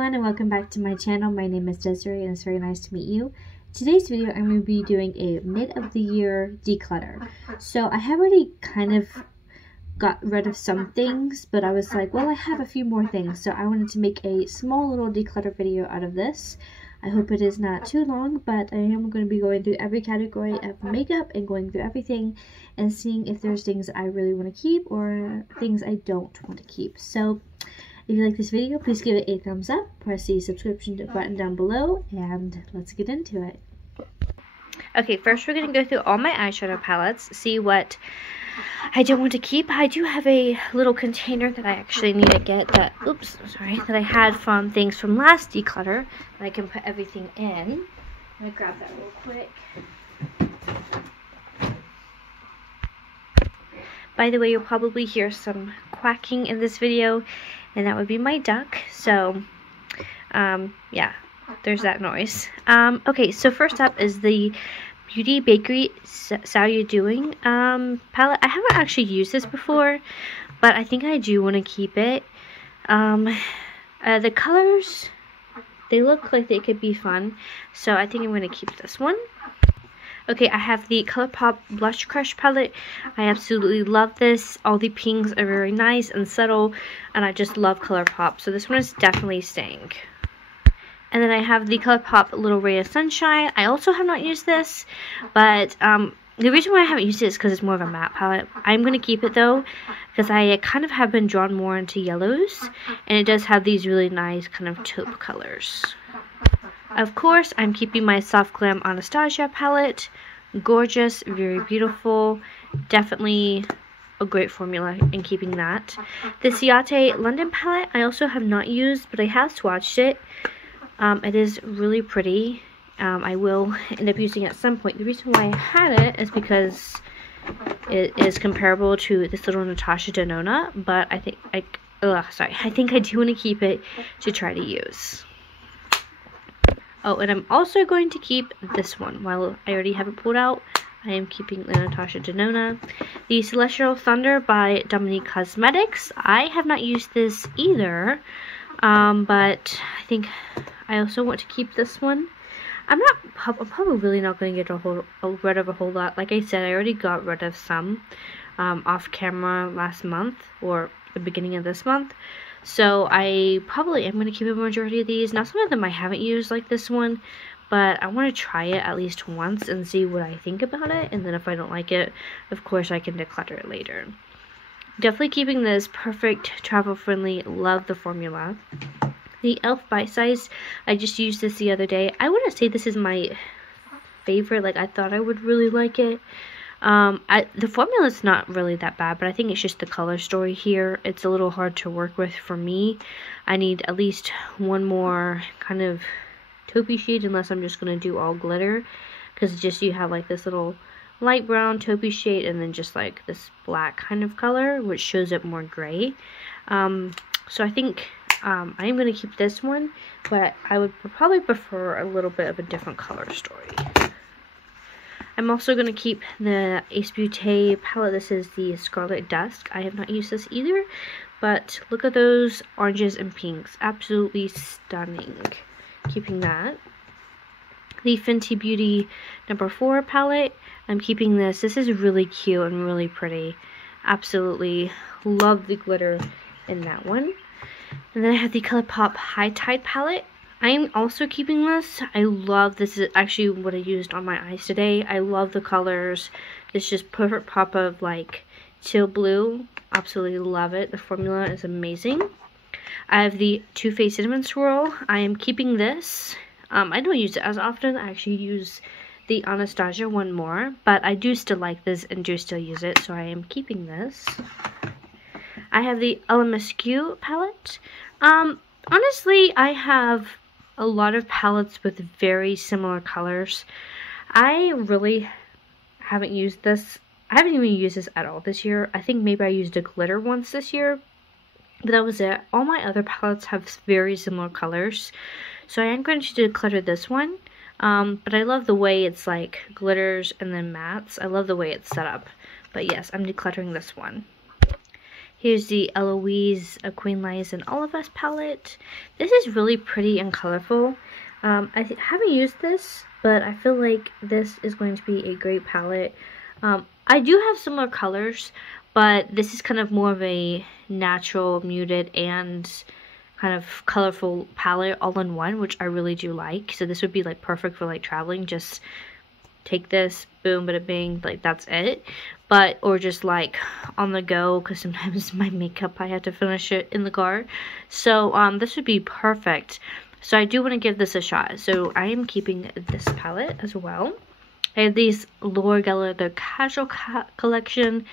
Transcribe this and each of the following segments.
everyone, and welcome back to my channel. My name is Deseray and it's very nice to meet you. Today's video I'm going to be doing a mid of the year declutter. So I have already kind of got rid of some things, but I was like, well, I have a few more things, so I wanted to make a small little declutter video out of this. I hope it is not too long, but I am going to be going through every category of makeup and going through everything and seeing if there's things I really want to keep or things I don't want to keep. So if you like this video, please give it a thumbs up, press the subscription button down below, and let's get into it. Okay, first we're going to go through all my eyeshadow palettes, see what I don't want to keep. I do have a little container that I actually need to get that, that I had from things from last declutter that I can put everything in. I'm going to grab that real quick. By the way, you'll probably hear some quacking in this video, and that would be my duck. So, yeah, there's that noise. Okay, so first up is the Beauty Bakery How You Doing palette. I haven't actually used this before, but I think I do want to keep it. The colors, they look like they could be fun, so I think I'm going to keep this one. Okay, I have the ColourPop Blush Crush palette. I absolutely love this. All the pinks are very nice and subtle, and I just love ColourPop, so this one is definitely staying. And then I have the ColourPop Little Ray of Sunshine. I also have not used this, but the reason why I haven't used it is because it's more of a matte palette. I'm going to keep it though, because I kind of have been drawn more into yellows, and it does have these really nice kind of taupe colors. Of course, I'm keeping my Soft Glam Anastasia palette. Gorgeous, very beautiful, definitely a great formula in keeping that. The Ciate London palette I also have not used, but I have swatched it. It is really pretty. I will end up using it at some point. The reason why I had it is because it is comparable to this little Natasha Denona, but I think I think I do want to keep it to try to use. Oh, and I'm also going to keep this one. While I already have it pulled out, I am keeping the Natasha Denona. The Celestial Thunder by Dominique Cosmetics. I have not used this either, but I think I also want to keep this one. I'm probably really not going to get rid of a whole lot. Like I said, I already got rid of some off camera last month or the beginning of this month. So I probably am going to keep a majority of these. Now some of them I haven't used, like this one, but I want to try it at least once and see what I think about it. And then if I don't like it, of course I can declutter it later. Definitely keeping this. Perfect, travel friendly, love the formula. The e.l.f. Bite Size, I just used this the other day. I wouldn't say this is my favorite. Like, I thought I would really like it. The formula is not really that bad, but I think it's just the color story here. It's a little hard to work with for me. I need at least one more kind of taupey shade, unless I'm just going to do all glitter. Because just you have like this little light brown taupey shade and then just like this black kind of color, which shows it more gray. So I think I am going to keep this one, but I would probably prefer a little bit of a different color story. I'm also going to keep the Ace Beauté palette. This is the Scarlet Dusk. I have not used this either, but look at those oranges and pinks. Absolutely stunning. Keeping that. The Fenty Beauty No. 4 palette. I'm keeping this. This is really cute and really pretty. Absolutely love the glitter in that one. And then I have the ColourPop High Tide palette. I am also keeping this. I love this. Is actually what I used on my eyes today. I love the colors. It's just perfect pop of like teal blue. Absolutely love it. The formula is amazing. I have the Too Faced Cinnamon Swirl. I am keeping this. I don't use it as often. I actually use the Anastasia one more, but I do still like this and do still use it, so I am keeping this. I have the Alamasque palette. Honestly, I have a lot of palettes with very similar colors. I really haven't used this. I haven't even used this at all this year. I think maybe I used a glitter once this year, but that was it. All my other palettes have very similar colors, so I am going to declutter this one. But I love the way it's like glitters and then mattes. I love the way it's set up. But yes, I'm decluttering this one. Here's the Eloise Queen Lies and All of Us palette. This is really pretty and colorful. I haven't used this, but I feel like this is going to be a great palette. I do have similar colors, but this is kind of more of a natural, muted, and kind of colorful palette all in one, which I really do like. So this would be like perfect for like traveling. Just take this, boom, bada bing, like that's it. But, or just like on the go, because sometimes my makeup, I have to finish it in the car. So this would be perfect. So I do want to give this a shot. So I am keeping this palette as well. I have these Laura Geller, the Casual collection.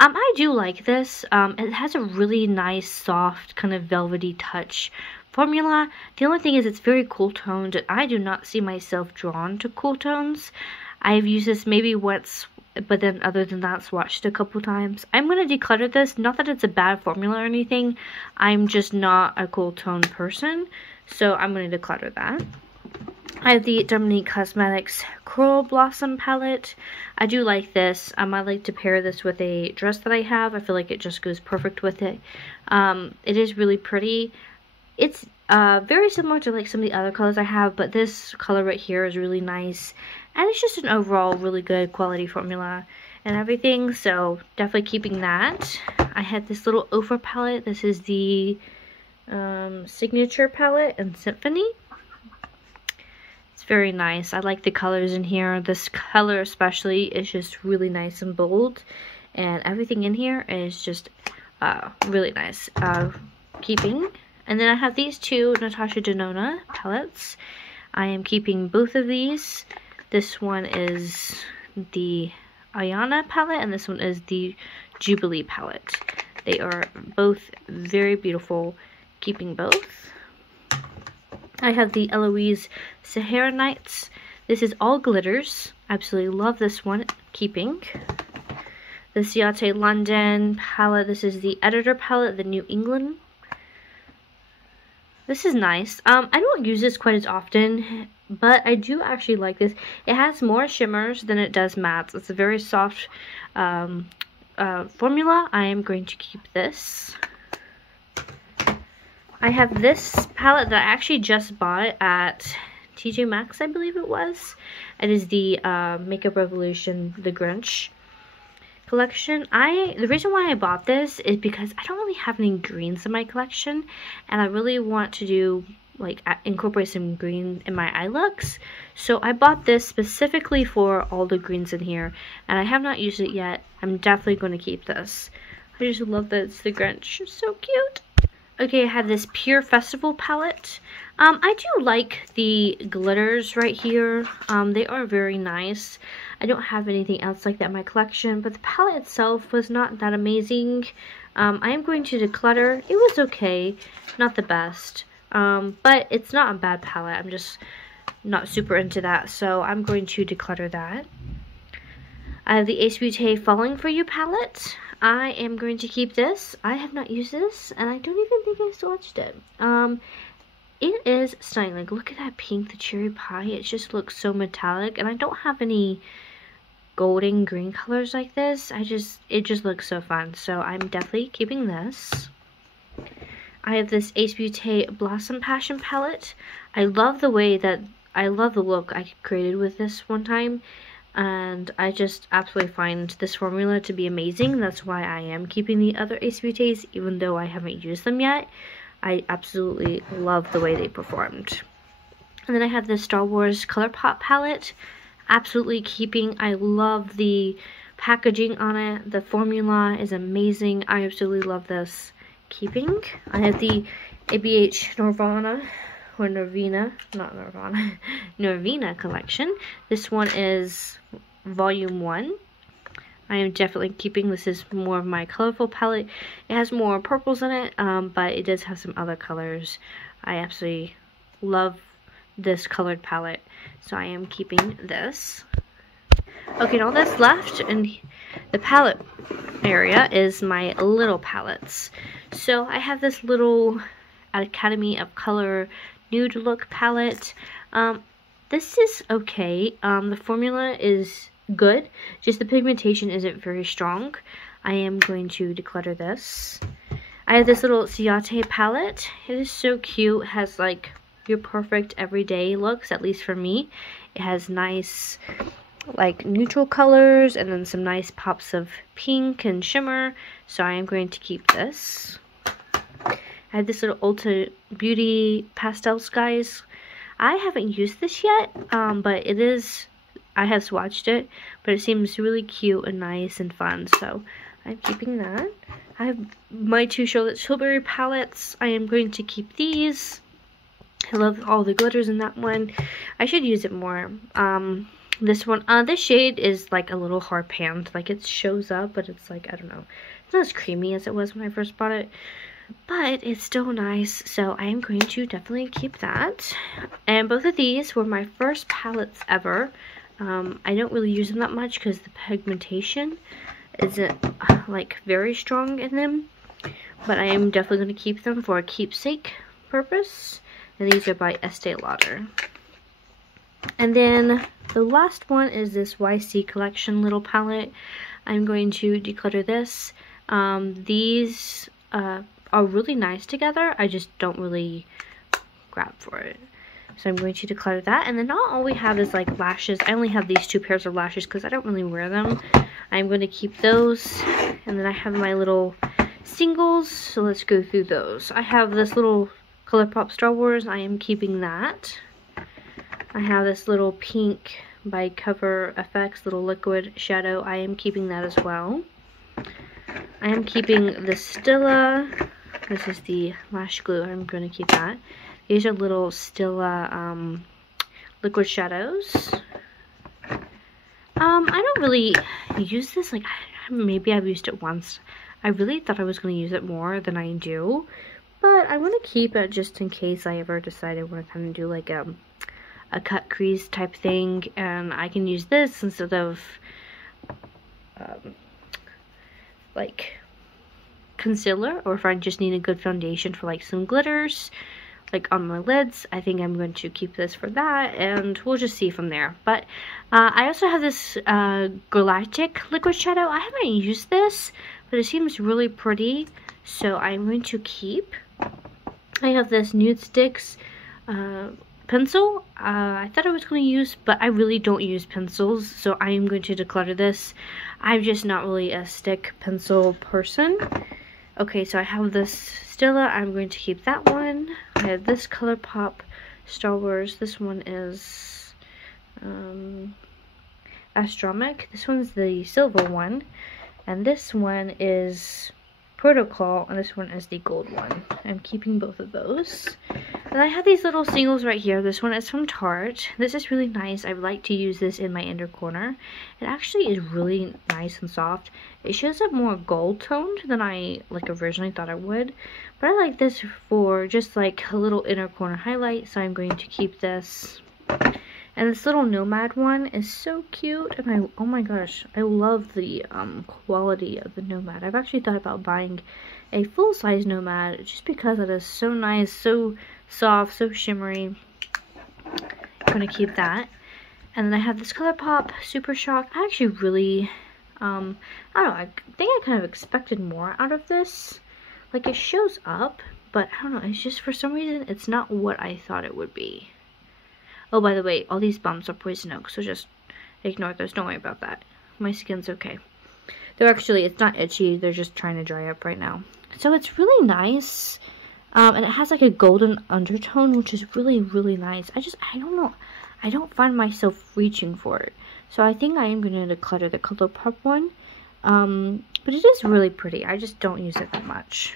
I do like this. It has a really nice, soft, kind of velvety touch formula. The only thing is it's very cool toned, and I do not see myself drawn to cool tones. I've used this maybe once, but then other than that, swatched a couple times. I'm going to declutter this. Not that it's a bad formula or anything. I'm just not a cool tone person, so I'm going to declutter that. I have the Dominique Cosmetics Coral Blossom palette. I do like this. I like to pair this with a dress that I have. I feel like it just goes perfect with it. It is really pretty. It's very similar to like some of the other colors I have, but this color right here is really nice. And it's just an overall really good quality formula and everything, so definitely keeping that. I had this little Ofra palette. This is the Signature palette and Symphony. It's very nice. I like the colors in here. This color especially is just really nice and bold, and everything in here is just really nice. Keeping. And then I have these two Natasha Denona palettes. I am keeping both of these. This one is the Ayana palette, and this one is the Jubilee palette. They are both very beautiful. Keeping both. I have the Eloise Sahara Nights. This is all glitters. Absolutely love this one. Keeping. The Ciate London palette. This is the Editor palette, the New England. This is nice. I don't use this quite as often, but I do actually like this. It has more shimmers than it does mattes. It's a very soft formula. I am going to keep this. I have this palette that I actually just bought at TJ Maxx, I believe it was. It is the Makeup Revolution, the Grinch collection. The reason why I bought this is because I don't really have any greens in my collection, and I really want to do like incorporate some green in my eye looks. So I bought this specifically for all the greens in here, and I have not used it yet. I'm definitely going to keep this. I just love that it's the Grinch. It's so cute. Okay, I have this Pure Festival palette. I do like the glitters right here. They are very nice. I don't have anything else like that in my collection, but the palette itself was not that amazing. I am going to declutter. It was okay, not the best, but it's not a bad palette. I'm just not super into that, so I'm going to declutter that. I have the Ace Beauté Falling For You palette. I am going to keep this. I have not used this, and I don't even think I swatched it. It is stunning. Like, look at that pink, the cherry pie. It just looks so metallic, and I don't have any golden green colors like this. It just looks so fun, so I'm definitely keeping this. I have this Ace Beauté Blossom Passion palette. I love the look I created with this one time, and I just absolutely find this formula to be amazing. That's why I am keeping the other Ace Beautés, even though I haven't used them yet. I absolutely love the way they performed. And then I have this Star Wars ColourPop palette. Absolutely keeping. I love the packaging on it. The formula is amazing. I absolutely love this. Keeping. I have the ABH Norvana, or Norvina, not Nirvana, Norvina collection. This one is volume 1. I am definitely keeping. This is more of my colorful palette. It has more purples in it, but it does have some other colors. I absolutely love this colored palette, so I am keeping this. Okay, and all that's left in the palette area is my little palettes. So I have this little Academy of Color Nude Look palette. This is okay. The formula is good, just the pigmentation isn't very strong. I am going to declutter this. I have this little Ciate palette. It is so cute. It has like your perfect everyday looks, at least for me. It has nice like neutral colors and then some nice pops of pink and shimmer. So I am going to keep this. I have this little Ulta Beauty pastel skies. I haven't used this yet, but it is, I have swatched it, but it seems really cute and nice and fun, so I'm keeping that. I have my two Charlotte Tilbury palettes. I am going to keep these. I love all the glitters in that one. I should use it more. This one, this shade is like a little hard panned. Like it shows up, but it's like, I don't know. It's not as creamy as it was when I first bought it. But it's still nice, so I am going to definitely keep that. And both of these were my first palettes ever. I don't really use them that much because the pigmentation isn't like very strong in them, but I am definitely going to keep them for a keepsake purpose. And these are by Estee Lauder. And then the last one is this YC Collection little palette. I'm going to declutter this. These are really nice together. I just don't really grab for it. So I'm going to declutter that. And then now all we have is like lashes. I only have these two pairs of lashes because I don't really wear them. I'm going to keep those. And then I have my little singles. So let's go through those. I have this little ColourPop Star Wars. I am keeping that. I have this little pink by Cover FX little liquid shadow. I am keeping that as well. I am keeping the Stila. This is the lash glue. I'm going to keep that. These are little Stila liquid shadows. I don't really use this. Like, maybe I've used it once. I really thought I was going to use it more than I do. But I want to keep it just in case I ever decide I want to kind of do like a cut crease type thing. And I can use this instead of like concealer, or if I just need a good foundation for like some glitters like on my lids. I think I'm going to keep this for that, and we'll just see from there. But I also have this Galactic liquid shadow. I haven't used this, but it seems really pretty, so I'm going to keep. I have this Nude Sticks pencil. I thought I was going to use, but I really don't use pencils, so I am going to declutter this. I'm just not really a stick pencil person. Okay, so I have this Stila. I'm going to keep that one. I have this ColourPop Star Wars. This one is Astronomic. This one's the silver one. And this one is Protocol. And this one is the gold one. I'm keeping both of those. And I have these little singles right here. This one is from Tarte. This is really nice. I like to use this in my inner corner. It actually is really nice and soft. It shows up more gold toned than I like originally thought it would. But I like this for just like a little inner corner highlight. So I'm going to keep this. And this little Nomad one is so cute. And oh my gosh, I love the quality of the Nomad. I've actually thought about buying a full-size Nomad just because it is so nice, so soft, so shimmery. I'm going to keep that. And then I have this ColourPop Super Shock. I actually really, I don't know, I think I kind of expected more out of this. Like, it shows up, but I don't know, it's just for some reason, it's not what I thought it would be. Oh, by the way, all these bumps are poison oak, so just ignore those. Don't worry about that. My skin's okay. They're actually, it's not itchy, they're just trying to dry up right now. So it's really nice. And it has like a golden undertone, which is really, really nice. I don't know. I don't find myself reaching for it. So I think I am going to declutter the ColourPop one. But it is really pretty. I just don't use it that much.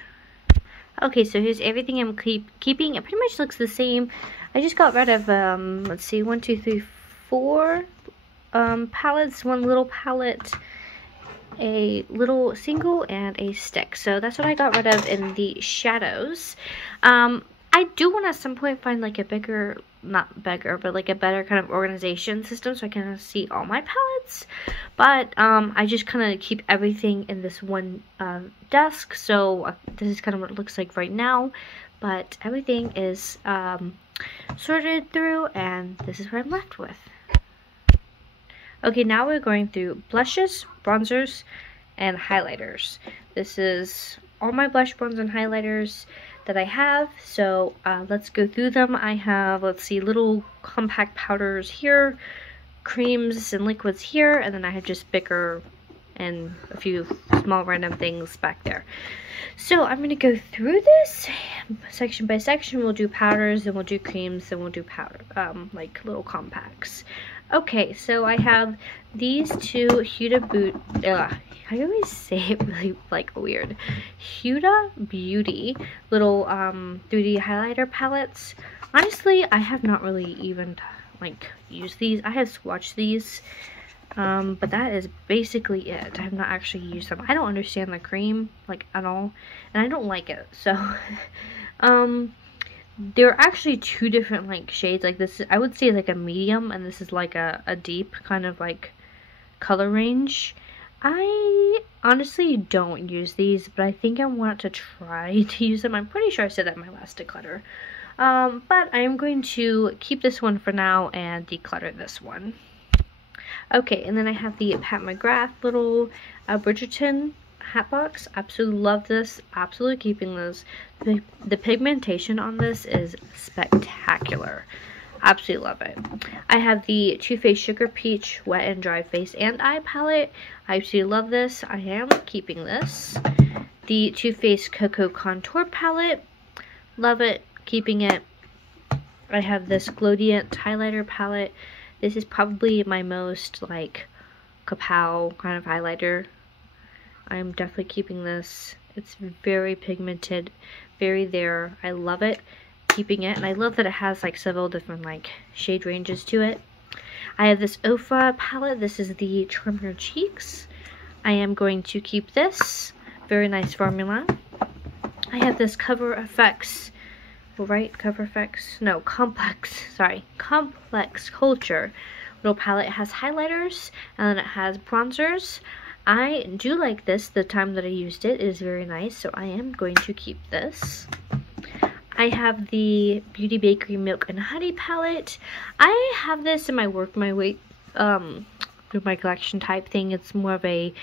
Okay, so here's everything I'm keeping. It pretty much looks the same. I just got rid of, let's see, 1, 2, 3, 4 palettes. One little palette, a little single, and a stick. So that's what I got rid of in the shadows. I do want to at some point find like a bigger, not bigger, but like a better kind of organization system so I can see all my palettes. But I just kind of keep everything in this one desk. So this is kind of what it looks like right now. But everything is sorted through, and this is what I'm left with. Okay, now we're going through blushes, bronzers, and highlighters. This is all my blush, bronzer, and highlighters that I have. So let's go through them. I have, let's see, little compact powders here, creams and liquids here, and then I have just bigger and a few small random things back there. So I'm going to go through this section by section. We'll do powders, then we'll do creams, then we'll do powder, like little compacts. Okay, so I have these two Huda I always say it really like weird. Huda Beauty little 3D highlighter palettes. Honestly, I have not really even like used these. I have swatched these. But that is basically it. I have not actually used them. I don't understand the cream, like, at all. And I don't like it. So, there are actually two different, like, shades. Like, this, I would say, like, a medium. And this is, like, a deep kind of, like, color range. I honestly don't use these. But I think I want to try to use them. I'm pretty sure I said that in my last declutter. But I am going to keep this one for now and declutter this one. Okay, and then I have the Pat McGrath little Bridgerton hat box. Absolutely love this. Absolutely keeping this. The pigmentation on this is spectacular. Absolutely love it. I have the Too Faced Sugar Peach Wet and Dry Face and Eye Palette. I absolutely love this. I am keeping this. The Too Faced Cocoa Contour Palette. Love it. Keeping it. I have this Glowdient Highlighter Palette. This is probably my most, like, kapow kind of highlighter. I'm definitely keeping this. It's very pigmented, very there. I love it. Keeping it. And I love that it has, like, several different, like, shade ranges to it. I have this OFA palette. This is the Trim Your Cheeks. I am going to keep this. Very nice formula. I have this Cover Effects. Right, Cover Effects, no, Complex Culture little palette. It has highlighters and then it has bronzers. I do like this. The time that I used it is very nice, so I am going to keep this. I have the Beauty Bakery Milk and Honey palette. I have this in my Work My Way through my collection type thing. It's more of a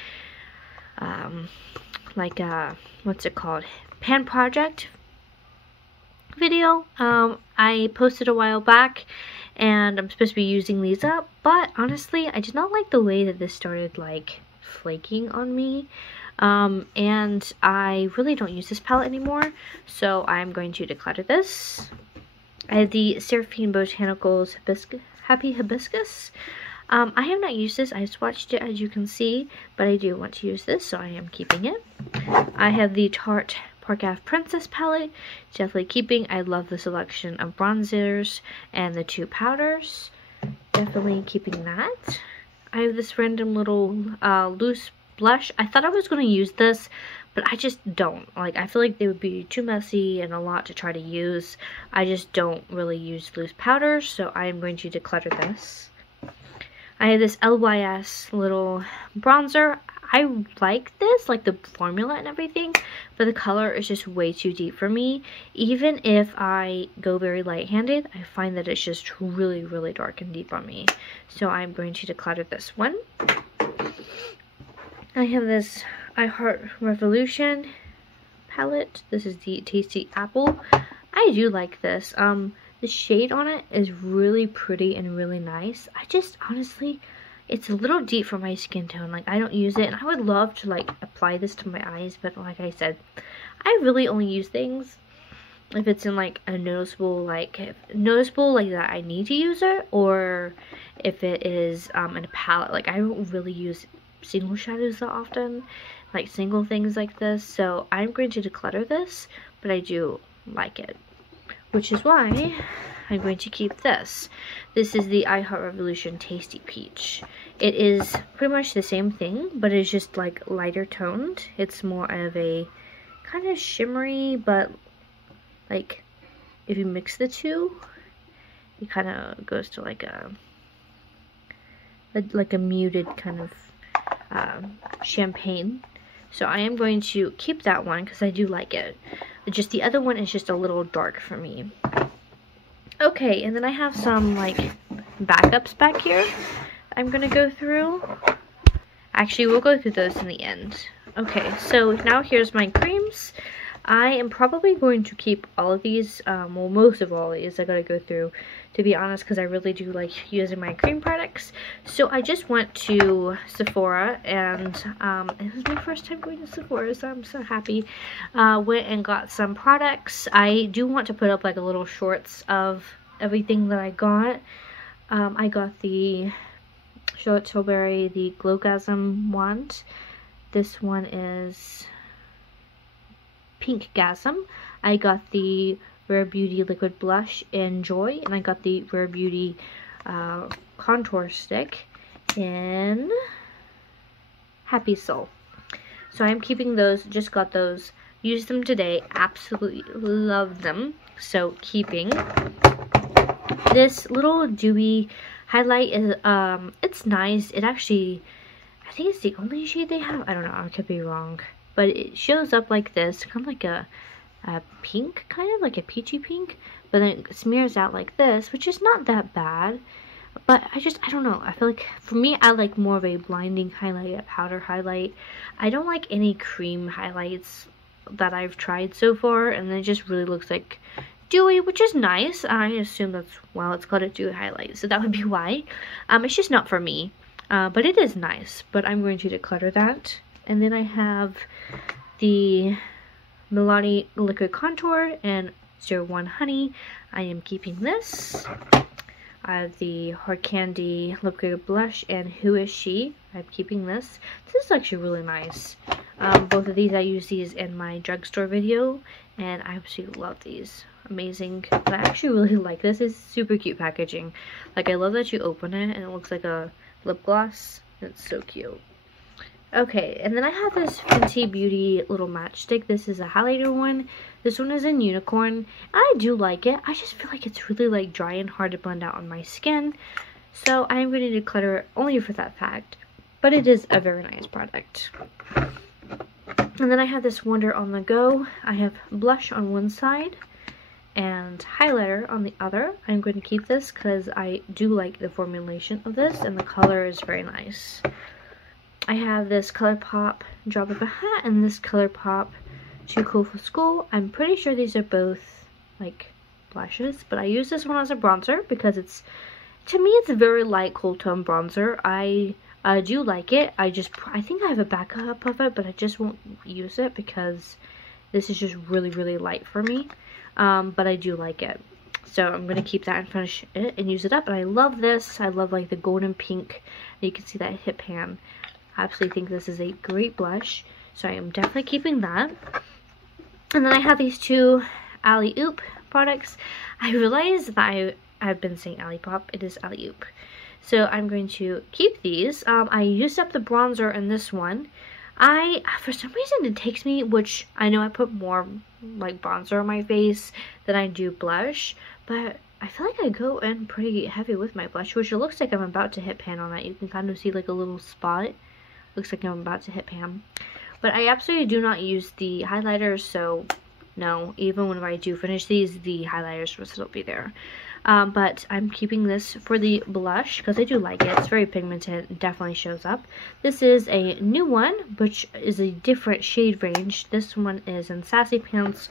like a, what's it called, pan project video. I posted a while back and I'm supposed to be using these up, but honestly I did not like the way that this started like flaking on me, and I really don't use this palette anymore, so I'm going to declutter this. I have the Seraphine Botanicals Happy Hibiscus. I have not used this. I swatched it, as you can see, but I do want to use this, so I am keeping it. I have the Tarte Park Ave Princess palette. Definitely keeping. I love the selection of bronzers and the two powders. Definitely keeping that. I have this random little loose blush. I thought I was going to use this, but I just don't. Like, I feel like they would be too messy and a lot to try to use. I just don't really use loose powders, so I am going to declutter this. I have this LYS little bronzer. I like this, like the formula and everything, but the color is just way too deep for me. Even if I go very light-handed, I find that it's just really, really dark and deep on me. So I'm going to declutter this one. I have this I Heart Revolution palette. This is the Tasty Apple. I do like this. The shade on it is really pretty and really nice. I just, honestly, it's a little deep for my skin tone. Like, I don't use it, and I would love to, like, apply this to my eyes, but like I said, I really only use things if it's in, like, a noticeable that I need to use it, or if it is in a palette. Like, I don't really use single shadows that often, like single things like this, so I'm going to declutter this, but I do like it, which is why I'm going to keep this. This is the I Heart Revolution Tasty Peach. It is pretty much the same thing, but it's just like lighter toned. It's more of a kind of shimmery, but like if you mix the two, it kind of goes to like a muted kind of champagne. So I am going to keep that one because I do like it. Just the other one is just a little dark for me. Okay, and then I have some like backups back here I'm gonna go through. Actually, we'll go through those in the end. Okay, so now here's my creams. I am probably going to keep all of these, well, most of all of these I gotta go through, to be honest, because I really do like using my cream products. So I just went to Sephora, and it was my first time going to Sephora, so I'm so happy. Went and got some products. I do want to put up like a little shorts of everything that I got. I got the Charlotte Tilbury, the Glowgasm wand. This one is Pink Gasm. I got the Rare Beauty Liquid Blush in Joy, and I got the Rare Beauty contour stick in Happy Soul. So I'm keeping those, just got those, used them today, absolutely love them, so keeping. This little dewy highlight is, it's nice. It actually, I think it's the only shade they have, I don't know, I could be wrong. But it shows up like this, kind of like a pink, kind of like a peachy pink. But then it smears out like this, which is not that bad. But I don't know. I feel like, for me, I like more of a blinding highlight, a powder highlight. I don't like any cream highlights that I've tried so far. And it just really looks like dewy, which is nice. I assume that's, well, it's called a dewy highlight. So that would be why. It's just not for me. But it is nice. But I'm going to declutter that. And then I have the Milani Liquid Contour and 01 Honey. I am keeping this. I have the Hard Candy Liquid Blush and Who Is She. I'm keeping this. This is actually really nice. Both of these, I use these in my drugstore video, and I absolutely love these. Amazing. But I actually really like this. It's super cute packaging. Like, I love that you open it and it looks like a lip gloss. It's so cute. Okay, and then I have this Fenty Beauty little matchstick. This is a highlighter one. This one is in Unicorn. I do like it. I just feel like it's really like dry and hard to blend out on my skin. So I am going to declutter it only for that fact. But it is a very nice product. And then I have this Wonder on the Go. I have blush on one side and highlighter on the other. I'm going to keep this because I do like the formulation of this, and the color is very nice. I have this ColourPop Drop of a Hat and this ColourPop Too Cool for School. I'm pretty sure these are both like blushes, but I use this one as a bronzer because it's, to me, it's a very light cool tone bronzer. I do like it. I think I have a backup of it, but I just won't use it because this is just really, really light for me. But I do like it. So I'm going to keep that and finish it and use it up. And I love this. I love like the golden pink. You can see that hip hand. I absolutely think this is a great blush, so I am definitely keeping that. And then I have these two Alley-Oop products. I realized that I've been saying Alley-Pop. It is Alley-Oop. So I'm going to keep these. I used up the bronzer in this one. For some reason it takes me, which I know I put more like bronzer on my face than I do blush, but I feel like I go in pretty heavy with my blush, which it looks like I'm about to hit pan on that. You can kind of see like a little spot. Looks like I'm about to hit pan. But I absolutely do not use the highlighters, so no, even whenever I do finish these, the highlighters will still be there. But I'm keeping this for the blush because I do like it. It's very pigmented. It definitely shows up. This is a new one, which is a different shade range. This one is in Sassy Pants,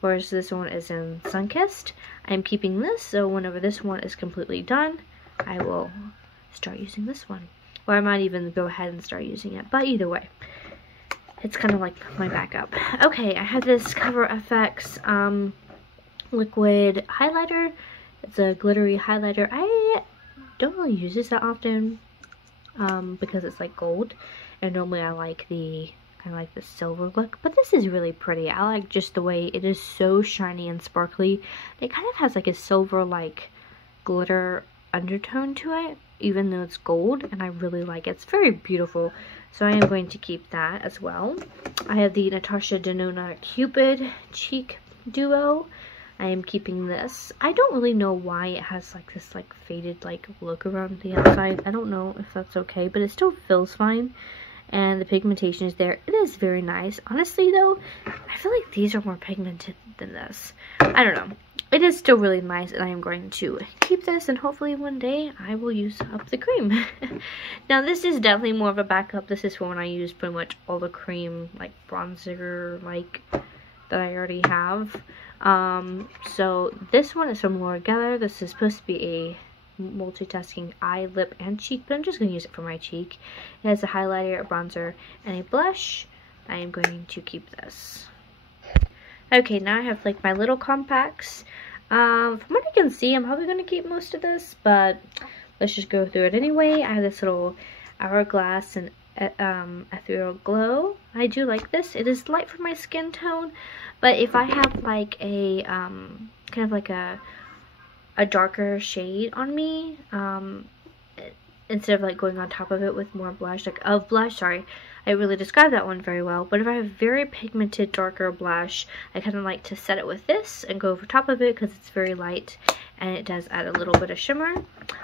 whereas this one is in Sunkissed. I'm keeping this, so whenever this one is completely done, I will start using this one. Or I might even go ahead and start using it. But either way, it's kind of like my backup. Okay, I have this Cover FX liquid highlighter. It's a glittery highlighter. I don't really use this that often because it's like gold. And normally I like the kind of like the silver look. But this is really pretty. I like just the way it is so shiny and sparkly. It kind of has like a silver like glitter undertone to it, even though it's gold, and I really like it. It's very beautiful, so I am going to keep that as well. I have the Natasha Denona Cupid Cheek Duo. I am keeping this. I don't really know why it has like this like faded like look around the outside. I don't know if that's okay, but it still feels fine, and the pigmentation is there. It is very nice. Honestly though, I feel like these are more pigmented than this. I don't know. it is still really nice, and I am going to keep this, and hopefully one day I will use up the cream. Now this is definitely more of a backup. This is for when I use pretty much all the cream, like bronzer, like that I already have. So this one is from Laura Geller. This is supposed to be a multitasking eye, lip, and cheek, but I'm just going to use it for my cheek. It has a highlighter, a bronzer, and a blush. I am going to keep this. Okay, now I have like my little compacts. From what I can see, I'm probably going to keep most of this, but let's just go through it anyway. I have this little Hourglass and Ethereal Glow. I do like this. It is light for my skin tone, but if I have like a kind of like a darker shade on me, instead of like going on top of it with more blush, like sorry, I really described that one very well. But if I have very pigmented darker blush, I kind of like to set it with this and go over top of it because it's very light and it does add a little bit of shimmer.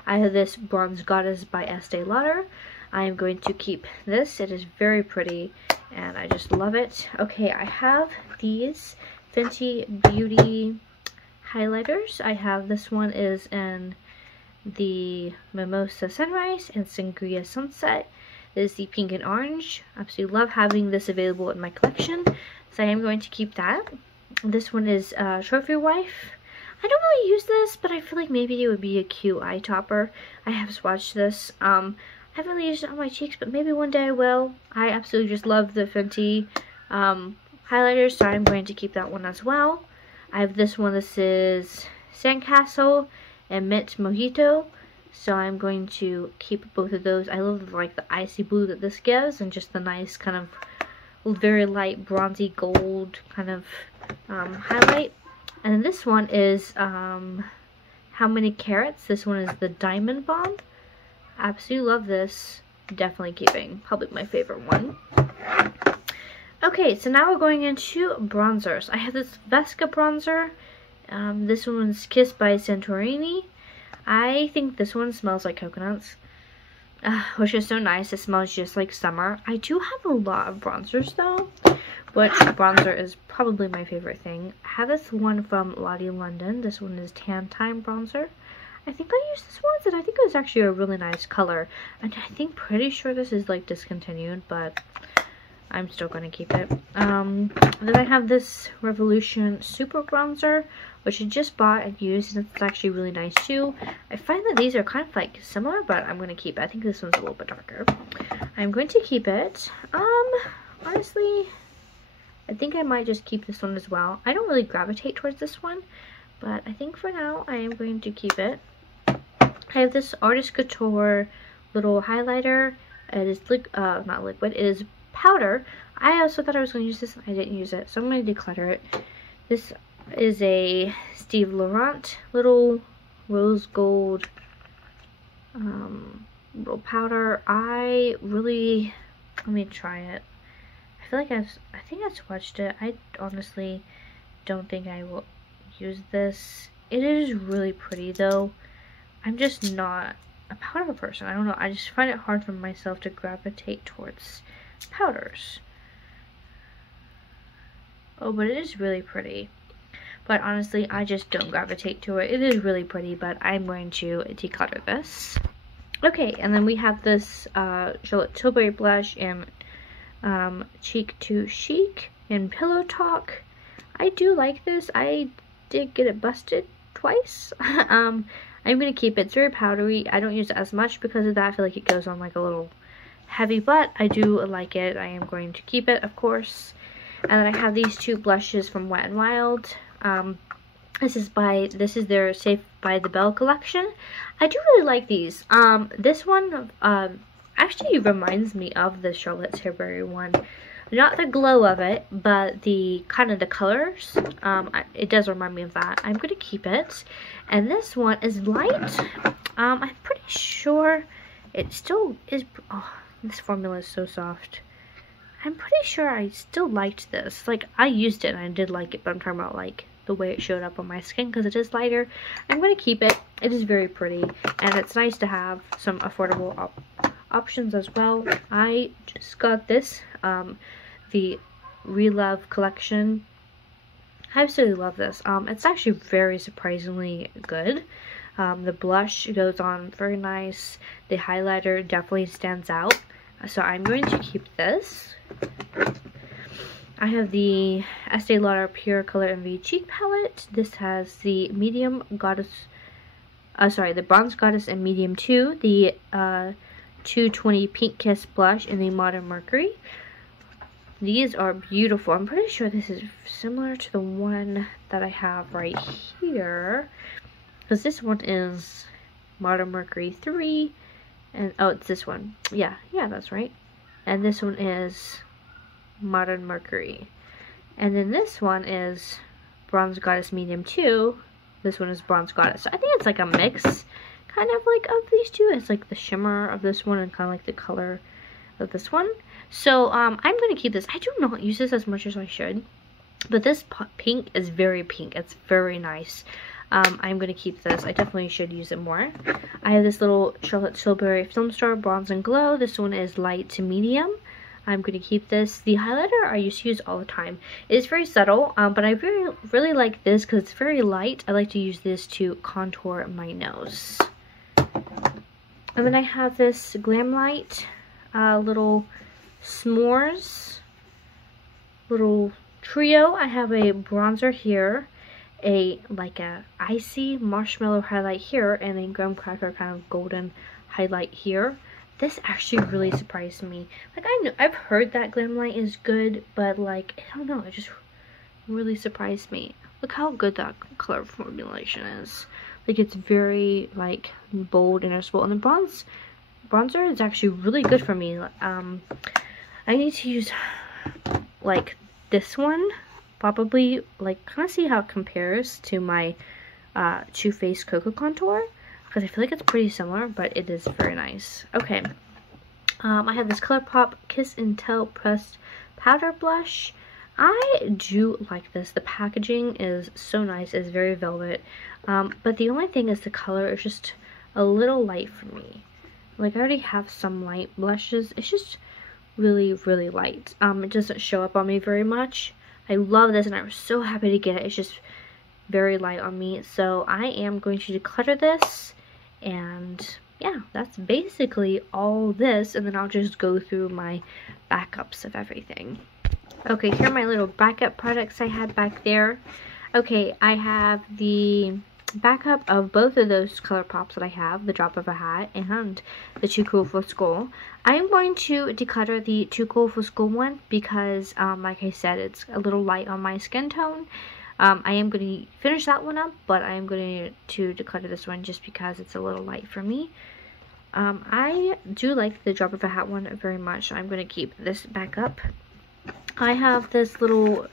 I have this Bronze Goddess by Estee Lauder. I am going to keep this. It is very pretty and I just love it. Okay, I have these Fenty Beauty highlighters. I have this one is in the Mimosa Sunrise and Sangria Sunset. This is the pink and orange. Absolutely love having this available in my collection, so I am going to keep that. This one is Trophy Wife. I don't really use this, but I feel like maybe it would be a cute eye topper. I have swatched this. I haven't really used it on my cheeks, but maybe one day I will. I absolutely just love the Fenty highlighters, so I'm going to keep that one as well. I have this one. This is Sandcastle and Mint Mojito. So I'm going to keep both of those. I love like the icy blue that this gives, and just the nice kind of very light bronzy gold kind of highlight. And then this one is How Many Carats. This one is the Diamond Bomb. Absolutely love this. Definitely keeping. Probably my favorite one. Okay, so now we're going into bronzers. I have this Vesca bronzer. This one's Kissed by Santorini. I think this one smells like coconuts, which is so nice. It smells just like summer. I do have a lot of bronzers though, which bronzer is probably my favorite thing. I have this one from Lottie London. This one is Tan Time bronzer. I think I used this once and I think it was actually a really nice color. And I think pretty sure this is like discontinued, but I'm still going to keep it. Then I have this Revolution Super Bronzer, which I just bought and used, and it's actually really nice too. I find that these are kind of like similar, but I'm going to keep it. I think this one's a little bit darker. I'm going to keep it. Honestly, I think I might just keep this one as well. I don't really gravitate towards this one, but I think for now I am going to keep it. I have this Artist Couture little highlighter. It is not liquid, it is powder. I also thought I was going to use this, I didn't use it, so I'm going to declutter it. This is a Steve Laurent little rose gold little powder. Let me try it. I feel like I think I swatched it. I honestly don't think I will use this. It is really pretty though. I'm just not a powder person. I don't know. I just find it hard for myself to gravitate towards powders. Oh, but it is really pretty. But honestly, I just don't gravitate to it. It is really pretty, but I'm going to declutter this. Okay, and then we have this Charlotte Tilbury blush in Cheek to Chic in Pillow Talk. I do like this. I did get it busted twice. I'm going to keep it. It's very powdery. I don't use it as much because of that. I feel like it goes on like a little heavy, but I do like it. I am going to keep it, of course. And then I have these two blushes from Wet n Wild. This is their Saved by the Bell collection. I do really like these. This one actually reminds me of the Charlotte Tilbury one. Not the glow of it, but the kind of the colors. It does remind me of that. I'm going to keep it. And this one is light. I'm pretty sure it still is. Oh, this formula is so soft. I'm pretty sure I still liked this. Like, I used it and I did like it, but I'm talking about like the way it showed up on my skin because it is lighter. I'm going to keep it. It is very pretty and it's nice to have some affordable options as well. I just got this, the Relove collection. I absolutely love this. It's actually very surprisingly good. The blush goes on very nice. The highlighter definitely stands out. So I'm going to keep this. I have the Estee Lauder Pure Color Envy Cheek Palette. This has the medium goddess, the bronze goddess in medium 2, the 220 Pink Kiss blush in the Modern Mercury. These are beautiful. I'm pretty sure this is similar to the one that I have right here, because this one is Modern Mercury 3, and oh, it's this one. Yeah, that's right. And this one is Modern Mercury. And then this one is Bronze Goddess Medium 2. This one is Bronze Goddess. So I think it's like a mix, kind of like of these two. It's like the shimmer of this one and kind of like the color of this one. So I'm going to keep this. I do not use this as much as I should, but this pink is very pink. It's very nice. I'm going to keep this. I definitely should use it more. I have this little Charlotte Tilbury Film Star Bronze and Glow. This one is light to medium. I'm going to keep this. The highlighter I used to use all the time. It is very subtle, but I really like this because it's very light. I like to use this to contour my nose. And then I have this Glam Light little s'mores little trio. I have a bronzer here, like a icy marshmallow highlight here, and a graham cracker kind of golden highlight here. This actually really surprised me. Like, I've heard that Glam Light is good, but like, I don't know, it just really surprised me. Look how good that color formulation is. Like, it's very like bold and noticeable, and the bronzer is actually really good for me. I need to use like this one, probably, like, kind of see how it compares to my Too Faced Cocoa Contour, because I feel like it's pretty similar, but it is very nice. Okay, I have this ColourPop Kiss and Tell Pressed Powder Blush. I do like this. The packaging is so nice. It's very velvet, but the only thing is the color is just a little light for me. Like, I already have some light blushes. It's just really light. It doesn't show up on me very much. I love this and I was so happy to get it. It's just very light on me. So I am going to declutter this, and yeah, that's basically all this, and then I'll just go through my backups of everything. Okay, here are my little backup products I had back there. Okay, I have the backup of both of those ColourPops that I have, the Drop of a Hat and the Too Cool for School. I am going to declutter the Too Cool for School one because, like I said, it's a little light on my skin tone. I am going to finish that one up, but I am going to declutter this one just because it's a little light for me. I do like the Drop of a Hat one very much, so I'm going to keep this back up. I have this little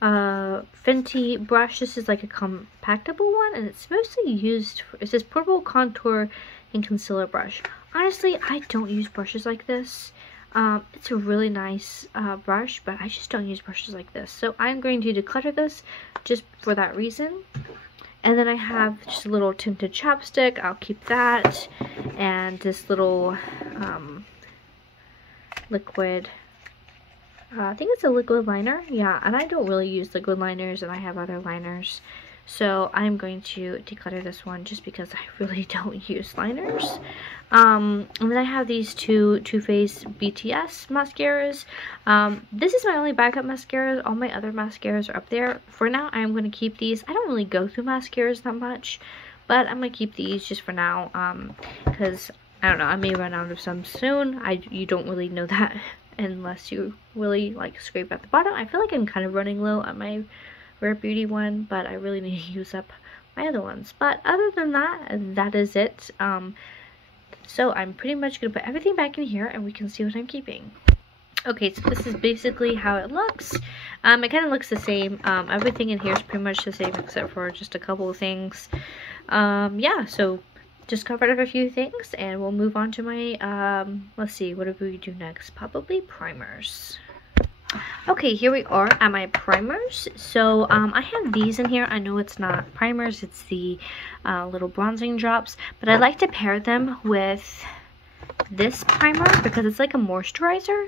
Fenty brush. This is like a compactable one, and it's mostly used for, it says Purple Contour and Concealer Brush. Honestly, I don't use brushes like this. It's a really nice brush, but I just don't use brushes like this. So I'm going to declutter this just for that reason. And then I have just a little tinted chapstick. I'll keep that. And this little liquid, I think it's a liquid liner. Yeah, and I don't really use liquid liners, and I have other liners. So I'm going to declutter this one just because I really don't use liners. And then I have these two Too Faced BTS mascaras. This is my only backup mascaras. All my other mascaras are up there. For now, I'm going to keep these. I don't really go through mascaras that much, but I'm going to keep these just for now, because, I don't know, I may run out of some soon. You don't really know that unless you really, like, scrape at the bottom. I feel like I'm kind of running low on my Rare Beauty one, but I really need to use up my other ones. But other than that, that is it. So I'm pretty much going to put everything back in here, and we can see what I'm keeping. Okay, so this is basically how it looks. It kind of looks the same. Everything in here is pretty much the same except for just a couple of things. Yeah, so just covered up a few things, and we'll move on to my, let's see, what do we do next? Probably primers. Okay, here we are at my primers. So I have these in here. I know it's not primers, it's the little bronzing drops, but I like to pair them with this primer because it's like a moisturizer,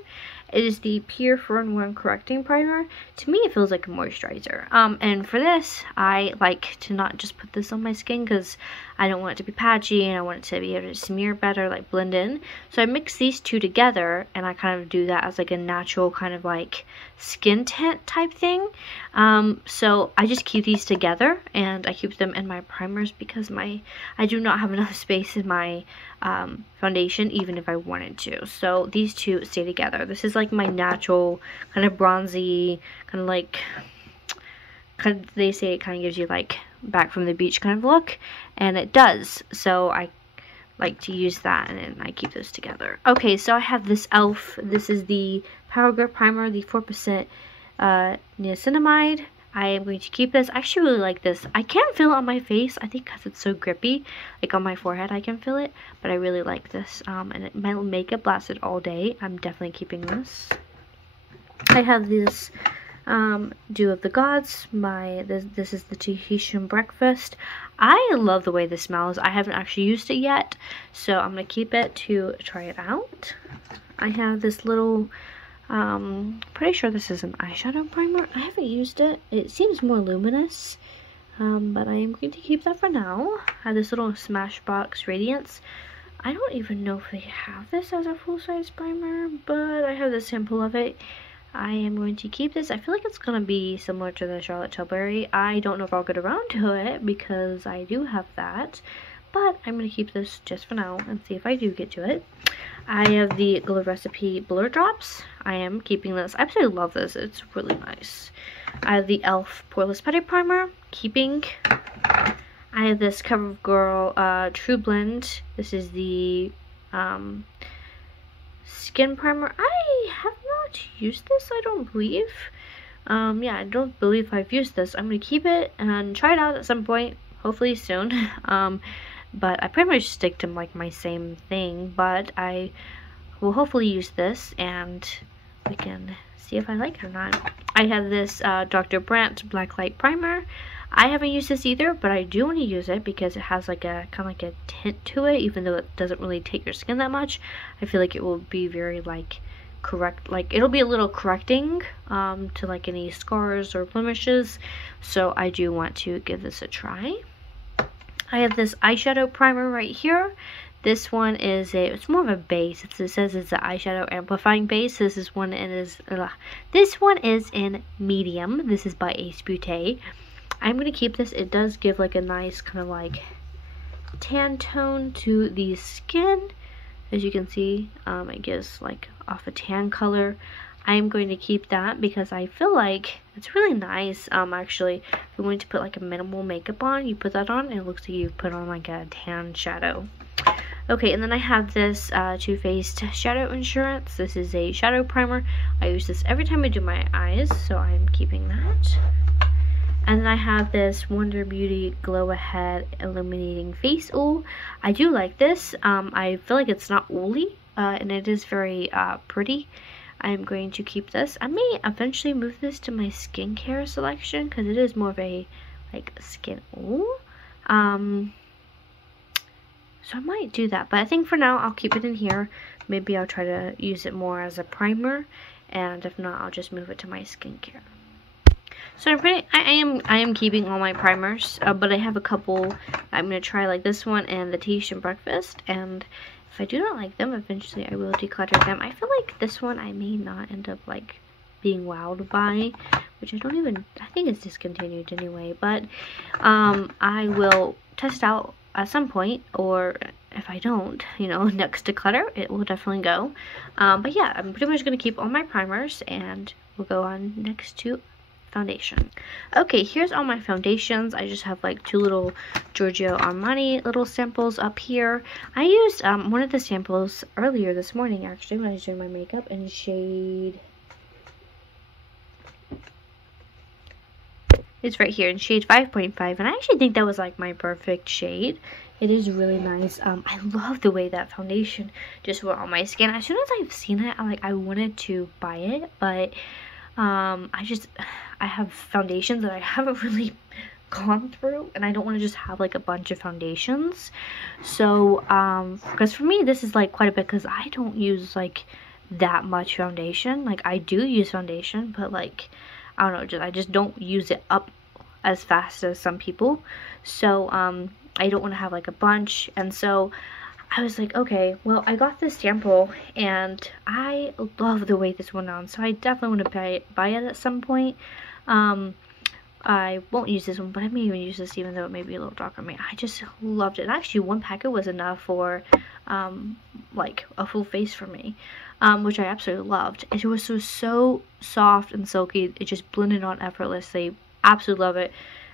It is the Pure 4-in-1 Correcting Primer. To me, it feels like a moisturizer. And for this, I like to not just put this on my skin because I don't want it to be patchy and I want it to be able to smear better, like blend in. So I mix these two together and I kind of do that as like a natural kind of like skin tint type thing. So I just keep these together and I keep them in my primers because I do not have enough space in my foundation even if I wanted to. So these two stay together. This is like my natural kind of bronzy, kind of like, they say it kind of gives you like back from the beach kind of look, and it does. So I like to use that, and then I keep those together. Okay, so I have this e.l.f. This is the Power Grip Primer, the 4% niacinamide. I am going to keep this. I actually really like this. I can't feel it on my face, I think because it's so grippy. Like on my forehead I can feel it, but I really like this. And my makeup lasted all day. I'm definitely keeping this. I have this Dew of the Gods. This is the Tahitian Breakfast. I love the way this smells. I haven't actually used it yet, so I'm going to keep it to try it out. I have this little, pretty sure this is an eyeshadow primer. I haven't used it. It seems more luminous, but I am going to keep that for now. I have this little Smashbox Radiance. I don't even know if they have this as a full-size primer, but I have the sample of it. I am going to keep this. I feel like it's going to be similar to the Charlotte Tilbury. I don't know if I'll get around to it because I do have that, but I'm going to keep this just for now and see if I do get to it. I have the Glow Recipe Blur Drops. I am keeping this. I absolutely love this. It's really nice. I have the e.l.f. Poreless Putty Primer. Keeping. I have this CoverGirl True Blend. This is the skin primer. I have not used this, I don't believe. Yeah, I don't believe I've used this. I'm going to keep it and try it out at some point, hopefully soon. But I pretty much stick to like my same thing, but I will hopefully use this and we can see if I like it or not. I have this Dr. Brandt Blacklight Primer. I haven't used this either, but I do want to use it because it has like a kind of like a tint to it, even though it doesn't really take your skin that much. I feel like it will be very like it'll be a little correcting to like any scars or blemishes, so I do want to give this a try. I have this eyeshadow primer right here. This one is it's more of a base. It says it's an eyeshadow amplifying base. This one is in medium. This is by Ace Beauté. I'm gonna keep this. It does give like a nice kind of like tan tone to the skin. As you can see, it gives like off a tan color. I'm going to keep that because I feel like it's really nice. Actually, if you want to put like a minimal makeup on, you put that on and it looks like you put on like a tan shadow. Okay, and then I have this Too Faced Shadow Insurance. This is a shadow primer. I use this every time I do my eyes, so I'm keeping that. And then I have this Wonder Beauty Glow Ahead Illuminating Face Oil. I do like this. I feel like it's not oily, and it is very pretty. I'm going to keep this. I may eventually move this to my skincare selection because it is more of a like skin oil. So I might do that, but I think for now I'll keep it in here. Maybe I'll try to use it more as a primer, and if not, I'll just move it to my skincare. So I am keeping all my primers, but I have a couple I'm going to try, like this one and the Tahitian Breakfast, and if I do not like them, eventually I will declutter them. I feel like this one I may not end up like being wowed by, which I think it's discontinued anyway, but I will test out at some point, or if I don't, you know, next declutter, it will definitely go. But yeah, I'm pretty much going to keep all my primers, and we'll go on next to foundation. Okay, here's all my foundations. I just have like two little Giorgio Armani little samples up here. I used one of the samples earlier this morning, actually, when I was doing my makeup, in shade, it's right here in shade 5.5, and I actually think that was like my perfect shade. It is really nice. I love the way that foundation just went on my skin. As soon as I've seen it, I wanted to buy it, but I have foundations that I haven't really gone through, and I don't want to just have like a bunch of foundations. So because for me this is like quite a bit, because I don't use like that much foundation. Like, I do use foundation, but like, I don't know, I just don't use it up as fast as some people. So I don't want to have like a bunch, and so I was like, okay, well, I got this sample and I love the way this went on, so I definitely want to buy it at some point. I won't use this one, but I may even use this even though it may be a little darker on me. I just loved it. And actually, one packet was enough for like a full face for me, which I absolutely loved. It was so soft and silky. It just blended on effortlessly. Absolutely love it.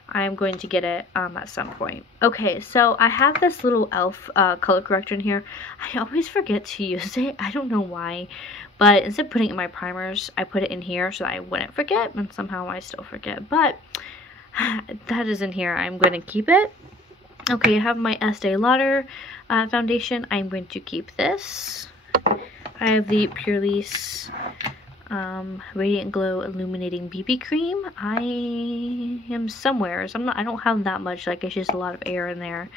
I'm going to get it at some point. Okay, so I have this little e.l.f. Color corrector in here. I always forget to use it. I don't know why. But instead of putting it in my primers, I put it in here so that I wouldn't forget. And somehow I still forget. But that is in here. I'm going to keep it. Okay, I have my Estee Lauder foundation. I'm going to keep this. I have the Purlisse Radiant Glow Illuminating BB Cream. I am somewhere, so I don't have that much, like it's just a lot of air in there.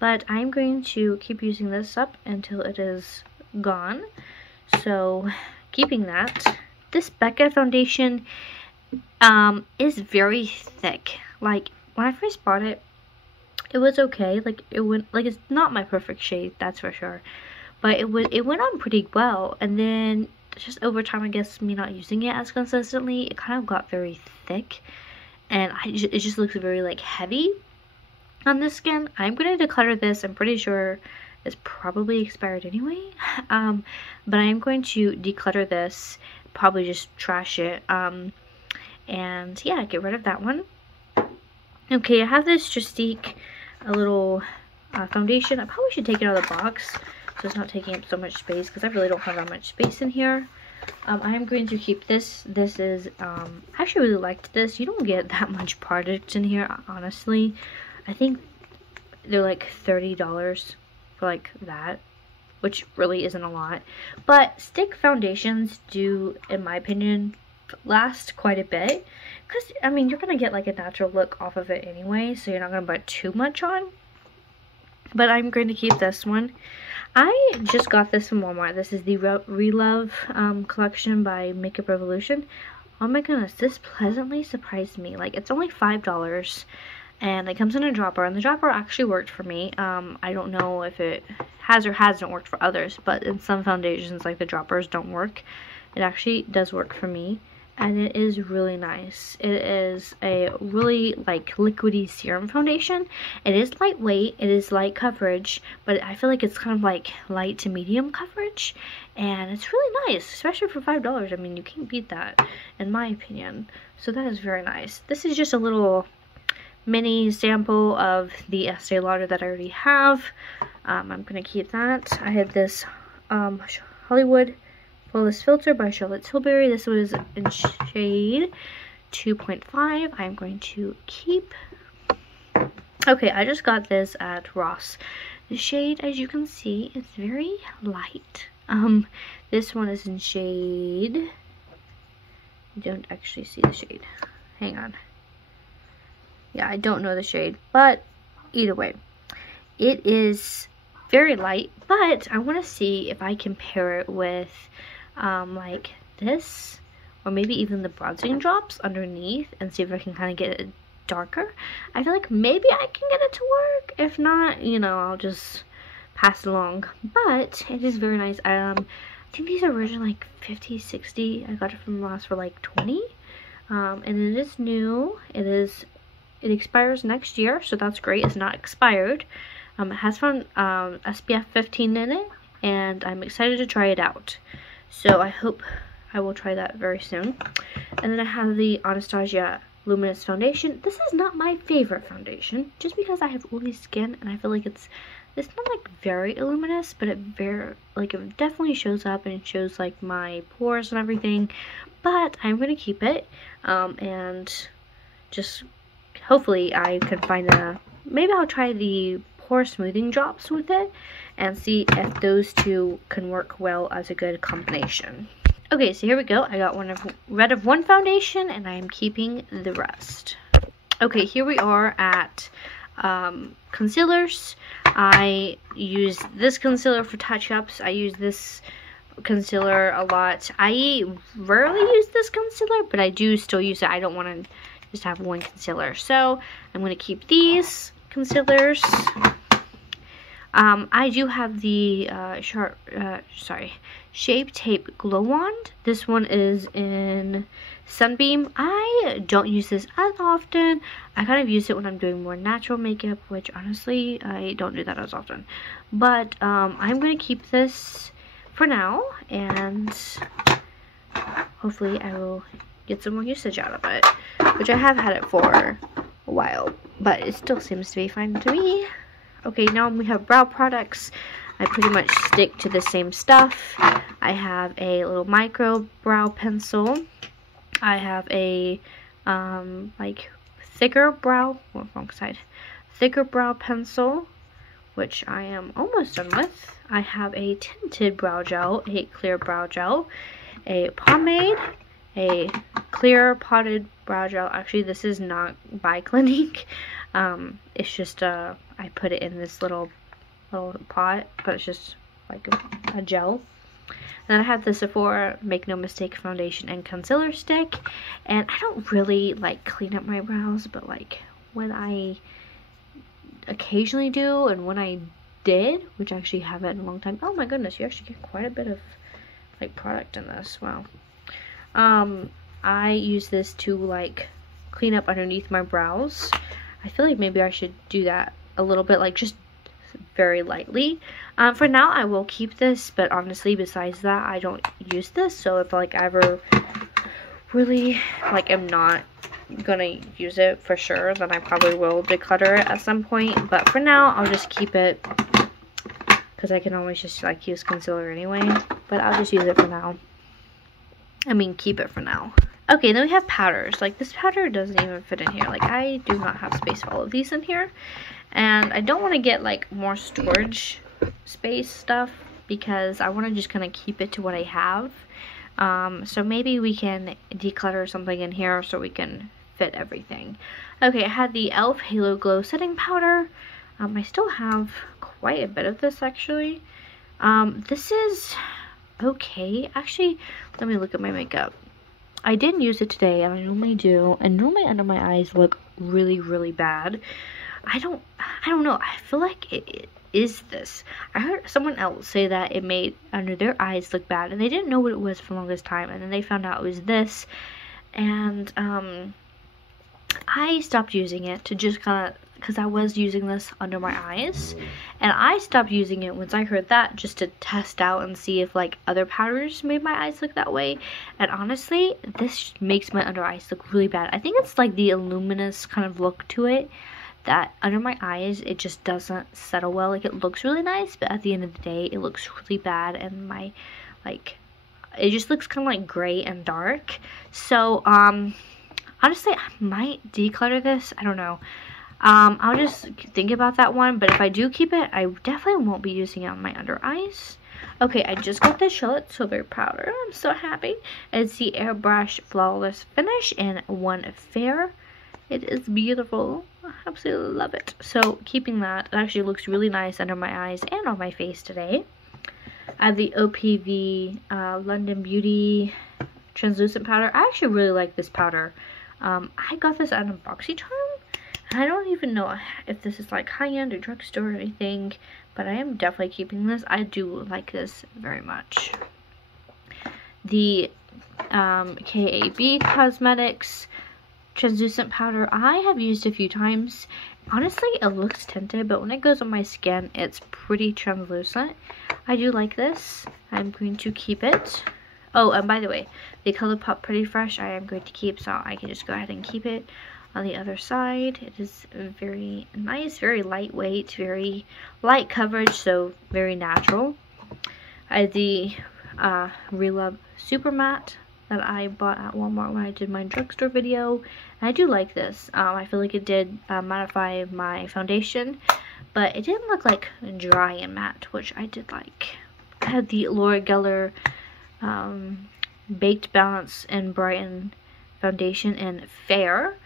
But I'm going to keep using this up until it is gone. So, keeping that. This Becca foundation is very thick. Like, when I first bought it, it was okay. Like, it's not my perfect shade, that's for sure. But it went on pretty well, and then just over time, I guess, me not using it as consistently, it kind of got very thick, and it just looks very like heavy on the skin. I'm going to declutter this. I'm pretty sure it's probably expired anyway, but I'm going to declutter this, probably just trash it, and yeah, get rid of that one. Okay, I have this Justique, a little foundation. I probably should take it out of the box so it's not taking up so much space, because I really don't have that much space in here. I'm going to keep this. This is, I actually really liked this. You don't get that much product in here, honestly. I think they're like $30 for like that, which really isn't a lot. But stick foundations do, in my opinion, last quite a bit. Because, I mean, you're going to get like a natural look off of it anyway, so you're not going to put too much on. But I'm going to keep this one. I just got this from Walmart. This is the Relove collection by Makeup Revolution. Oh my goodness, this pleasantly surprised me. Like, it's only $5, and it comes in a dropper, and the dropper actually worked for me. I don't know if it has or hasn't worked for others, but in some foundations, like, the droppers don't work. It actually does work for me, and it is really nice. It is a really, like, liquidy serum foundation. It is lightweight, it is light coverage, but I feel like it's kind of like light to medium coverage, and it's really nice, especially for $5. I mean, you can't beat that, in my opinion. So that is very nice. This is just a little mini sample of the Estee Lauder that I already have. I'm gonna keep that. I had this Hollywood Flawless Filter by Charlotte Tilbury. This was in shade 2.5. I'm going to keep. Okay, I just got this at Ross. The shade, as you can see, is very light. This one is in shade. I don't actually see the shade. Hang on. Yeah, I don't know the shade, but either way, it is very light. But I want to see if I compare it with like this, or maybe even the bronzing drops underneath, and see if I can kind of get it darker. I feel like maybe I can get it to work. If not, you know, I'll just pass it along. But it is very nice. I think these are originally like 50, 60. I got it from Ross for like 20. And it is new. It expires next year, so that's great. It's not expired. It has SPF 15 in it, and I'm excited to try it out. So I hope I will try that very soon. And then I have the Anastasia Luminous Foundation. This is not my favorite foundation, just because I have oily skin, and I feel like it's not like very luminous, but it definitely shows up, and it shows like my pores and everything. But I'm gonna keep it, and just hopefully I can find maybe I'll try the pore smoothing drops with it and see if those two can work well as a good combination. Okay, so here we go. I got rid of one foundation, and I'm keeping the rest. Okay, here we are at concealers. I use this concealer for touch-ups. I use this concealer a lot. I rarely use this concealer, but I do still use it. I don't want to just have one concealer. So I'm going to keep these concealers. I do have the Shape Tape Glow Wand. This one is in Sunbeam. I don't use this as often. I kind of use it when I'm doing more natural makeup, which honestly, I don't do that as often. But I'm going to keep this for now, and hopefully I will get some more usage out of it, which I have had it for a while, but it still seems to be fine to me. Okay, now we have brow products. I pretty much stick to the same stuff. I have a little micro brow pencil. I have a like thicker brow pencil, which I am almost done with. I have a tinted brow gel, a clear brow gel, a pomade, a clear potted brow gel. Actually, this is not by Clinique. It's just I put it in this little pot, but it's just like a gel. And then I have the Sephora Make No Mistake foundation and concealer stick. And I don't really like clean up my brows, but like when I occasionally do, and when I did, which I actually haven't in a long time. Oh my goodness, you actually get quite a bit of like product in this. Wow. I use this to like clean up underneath my brows. I feel like maybe I should do that a little bit, like just very lightly. For now I will keep this, but honestly besides that I don't use this. So if like I ever really like am not gonna use it for sure, then I probably will declutter it at some point. But for now I'll just keep it because I can always just like use concealer anyway. But I'll just use it for now. I mean, keep it for now. Okay, then we have powders. Like, this powder doesn't even fit in here. Like, I do not have space for all of these in here. And I don't want to get, like, more storage space stuff because I want to just kind of keep it to what I have. So maybe we can declutter something in here so we can fit everything. Okay, I had the e.l.f. Halo Glow Setting Powder. I still have quite a bit of this, actually. This is okay. Actually, let me look at my makeup. I didn't use it today, and I normally do, and normally under my eyes look really, really bad. I don't know. I feel like it is this. I heard someone else say that it made under their eyes look bad, and they didn't know what it was for the longest time, and then they found out it was this, and I stopped using it to just kind of, because I was using this under my eyes, and I stopped using it once I heard that, just to test out and see if like other powders made my eyes look that way. And honestly, this makes my under eyes look really bad. I think it's like the luminous kind of look to it, that under my eyes it just doesn't settle well. Like, it looks really nice, but at the end of the day it looks really bad, and my like it just looks kind of like gray and dark. So honestly, I might declutter this. I don't know. I'll just think about that one, but if I do keep it, I definitely won't be using it on my under eyes. Okay, I just got the Charlotte Tilbury powder. I'm so happy. It's the Airbrush Flawless Finish in One Fair. It is beautiful. I absolutely love it. So, keeping that. It actually looks really nice under my eyes and on my face today. I have the OPV London Beauty Translucent Powder. I actually really like this powder. I got this at an BoxyCharm. I don't even know if this is like high-end or drugstore or anything, but I am definitely keeping this. I do like this very much. The KAB Cosmetics Translucent Powder, I have used a few times. Honestly, it looks tinted, but when it goes on my skin, it's pretty translucent. I do like this. I'm going to keep it. Oh, and by the way, the ColourPop Pretty Fresh I am going to keep, so I can just go ahead and keep it. On the other side, it is very nice, very lightweight, very light coverage, so very natural. I have the Relove Super Matte that I bought at Walmart when I did my drugstore video. And I do like this. I feel like it did mattify my foundation, but it didn't look like dry and matte, which I did like. I had the Laura Geller Baked Balance and Brighten Foundation in Fair.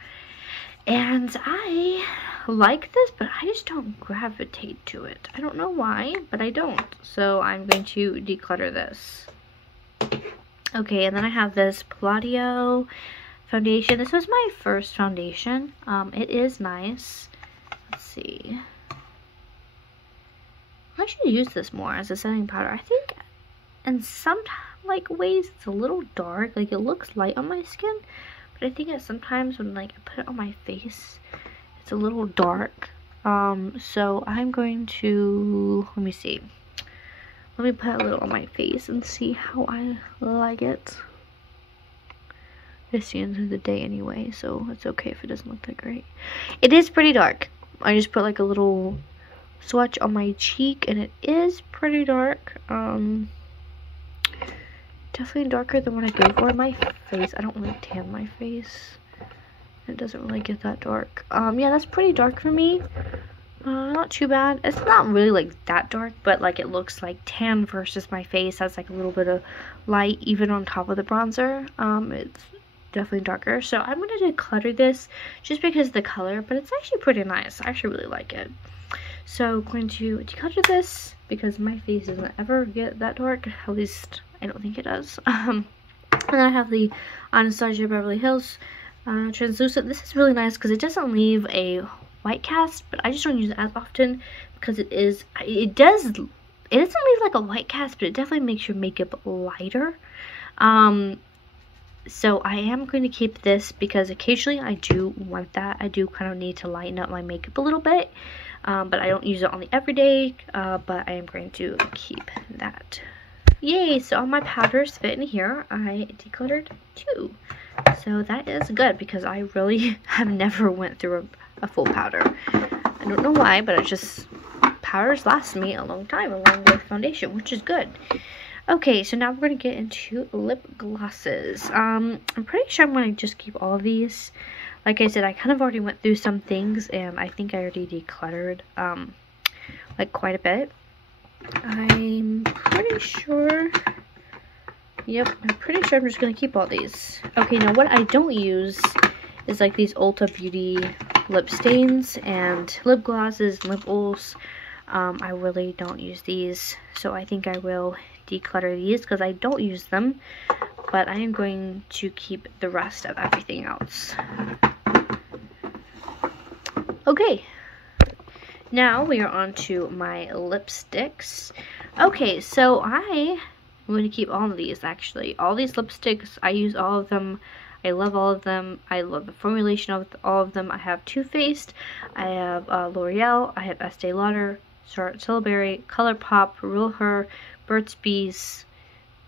And I like this, but I just don't gravitate to it. I don't know why, but I don't. So I'm going to declutter this. Okay, and then I have this Palladio foundation. This was my first foundation. It is nice. Let's see. I should use this more as a setting powder. I think in some like ways it's a little dark. Like it looks light on my skin, but I think that sometimes when like I put it on my face, it's a little dark. So I'm going to, let me see. Let me put a little on my face and see how I like it. It's the end of the day anyway, so it's okay if it doesn't look that great. It is pretty dark. I just put like a little swatch on my cheek and it is pretty dark. Definitely darker than what I go for. My face, I don't really tan my face. It doesn't really get that dark. Yeah, that's pretty dark for me. Not too bad. It's not really like that dark, but like it looks like tan versus my face has like a little bit of light even on top of the bronzer. It's definitely darker. So I'm going to declutter this just because of the color, but it's actually pretty nice. I actually really like it. So I'm going to declutter this because my face doesn't ever get that dark. At least I don't think it does. And then I have the Anastasia Beverly Hills translucent. This is really nice because it doesn't leave a white cast, but I just don't use it as often because it doesn't leave like a white cast, but it definitely makes your makeup lighter. So I am going to keep this because occasionally I do want that. I do kind of need to lighten up my makeup a little bit, but I don't use it on the everyday, but I am going to keep that. Yay, so all my powders fit in here. I decluttered 2. So that is good because I really have never went through a full powder. I don't know why, but powders last me a long time along with foundation, which is good. Okay, so now we're going to get into lip glosses. I'm pretty sure I'm going to just keep all of these. Like I said, I kind of already went through some things, and I think I already decluttered, like quite a bit. I'm pretty sure, yep, I'm pretty sure I'm just going to keep all these. Okay, now what I don't use is like these Ulta Beauty lip stains and lip glosses, lip oils. I really don't use these, so I think I will declutter these because I don't use them, but I am going to keep the rest of everything else. Okay, now we are on to my lipsticks. Okay, so I'm going to keep all of these actually. All these lipsticks, I use all of them. I love all of them. I love the formulation of all of them. I have Too Faced, I have L'Oreal, I have Estee Lauder, Charlotte Tilbury, ColourPop, Real Her, Burt's Bees,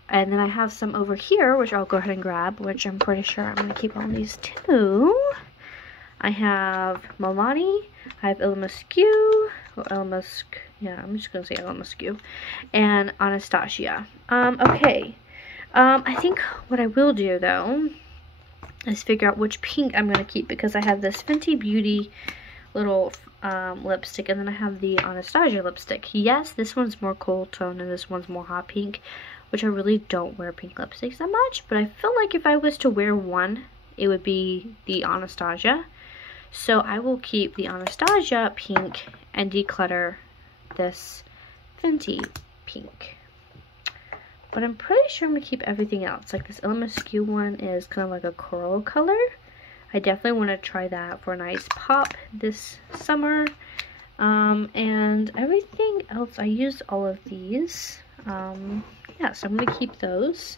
and then I have some over here, which I'll go ahead and grab, which I'm pretty sure I'm going to keep all these too. I have Milani, I have Il Muscu, or Il Musc, yeah, I'm just going to say Il Muscu, and Anastasia. Okay, I think what I will do, though, is figure out which pink I'm going to keep, because I have this Fenty Beauty little lipstick, and then I have the Anastasia lipstick. Yes, this one's more cool tone, and this one's more hot pink, which I really don't wear pink lipsticks that much, but I feel like if I was to wear one, it would be the Anastasia. So I will keep the Anastasia pink and declutter this Fenty pink. But I'm pretty sure I'm going to keep everything else. Like this Il Muscu one is kind of like a coral color. I definitely want to try that for a nice pop this summer. And everything else, I used all of these. Yeah, so I'm going to keep those.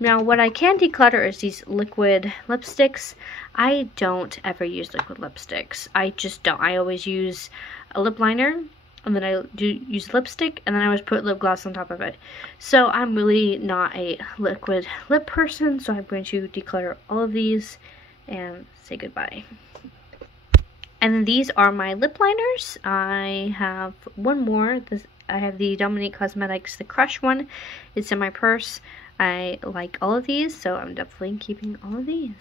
Now, what I can declutter is these liquid lipsticks. I don't ever use liquid lipsticks. I just don't. I always use a lip liner, and then I do use lipstick, and then I always put lip gloss on top of it. So I'm really not a liquid lip person, so I'm going to declutter all of these and say goodbye. And then these are my lip liners. I have one more. I have the Dominique Cosmetics, the Crush one. It's in my purse. I like all of these, so I'm definitely keeping all of these.